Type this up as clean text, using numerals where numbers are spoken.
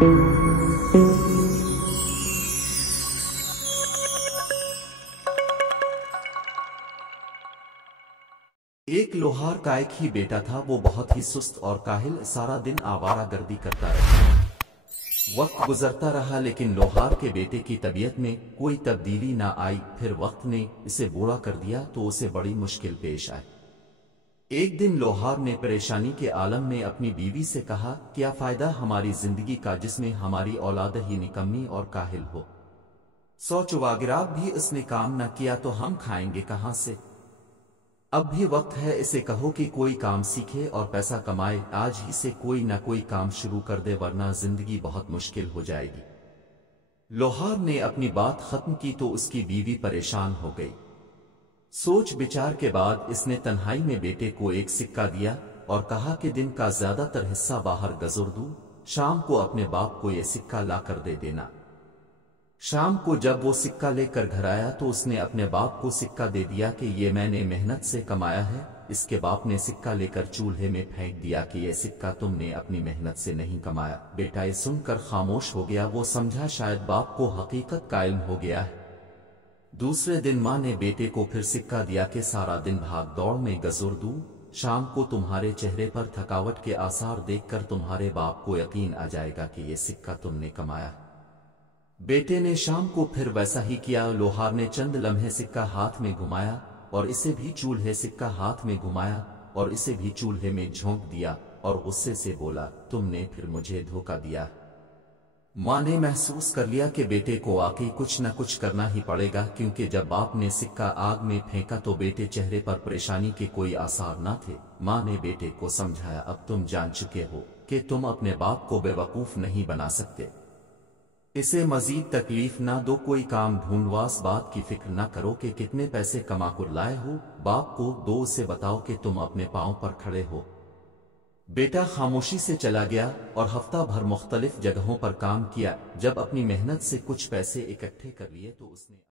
ایک لوہار کا ایک ہی بیٹا تھا، وہ بہت ہی سست اور کاہل، سارا دن آوارہ گردی کرتا رہا۔ وقت گزرتا رہا لیکن لوہار کے بیٹے کی طبیعت میں کوئی تبدیلی نہ آئی۔ پھر وقت نے اسے بوڑھا کر دیا تو اسے بڑی مشکل پیش آئی۔ ایک دن لوہار نے پریشانی کے عالم میں اپنی بیوی سے کہا، کیا فائدہ ہماری زندگی کا جس میں ہماری اولاد ہی نکمی اور کاہل ہو؟ 100 چواگرات بھی اس نے کام نہ کیا تو ہم کھائیں گے کہاں سے؟ اب بھی وقت ہے، اسے کہو کہ کوئی کام سیکھے اور پیسہ کمائے، آج ہی سے کوئی نہ کوئی کام شروع کر دے ورنہ زندگی بہت مشکل ہو جائے گی۔ لوہار نے اپنی بات ختم کی تو اس کی بیوی پریشان ہو گئی۔ سوچ بچار کے بعد اس نے تنہائی میں بیٹے کو ایک سکہ دیا اور کہا کہ دن کا زیادہ تر حصہ باہر گزر دوں، شام کو اپنے باپ کو یہ سکہ لا کر دے دینا۔ شام کو جب وہ سکہ لے کر گھر آیا تو اس نے اپنے باپ کو سکہ دے دیا کہ یہ میں نے محنت سے کمایا ہے۔ اس کے باپ نے سکہ لے کر چولہے میں پھینک دیا کہ یہ سکہ تم نے اپنی محنت سے نہیں کمایا۔ بیٹا یہ سن کر خاموش ہو گیا، وہ سمجھا شاید باپ کو حقیقت کا علم ہو گیا ہے۔ دوسرے دن ماں نے بیٹے کو پھر سکہ دیا کہ سارا دن بھاگ دوڑ میں گزر دوں، شام کو تمہارے چہرے پر تھکاوٹ کے آثار دیکھ کر تمہارے باپ کو یقین آ جائے گا کہ یہ سکہ تم نے کمایا۔ بیٹے نے شام کو پھر ویسا ہی کیا۔ لوہار نے چند لمحے سکہ ہاتھ میں گھمایا اور اسے بھی چولہے سکہ ہاتھ میں گھمایا اور اسے بھی چولہے میں جھونک دیا اور غصے سے بولا، تم نے پھر مجھے دھوکہ دیا۔ ماں نے محسوس کر لیا کہ بیٹے کو واقعی کچھ نہ کچھ کرنا ہی پڑے گا، کیونکہ جب باپ نے سکہ آگ میں پھینکا تو بیٹے چہرے پر پریشانی کے کوئی آثار نہ تھے۔ ماں نے بیٹے کو سمجھایا، اب تم جان چکے ہو کہ تم اپنے باپ کو بے وقوف نہیں بنا سکتے، اسے مزید تکلیف نہ دو، کوئی کام ڈھونڈو، اس بات کی فکر نہ کرو کہ کتنے پیسے کما کر لائے ہو، باپ کو دو، اسے بتاؤ کہ تم اپنے پاؤں پر کھڑے ہو۔ بیٹا خاموشی سے چلا گیا اور ہفتہ بھر مختلف جگہوں پر کام کیا۔ جب اپنی محنت سے کچھ پیسے اکٹھے کر لیے تو اس نے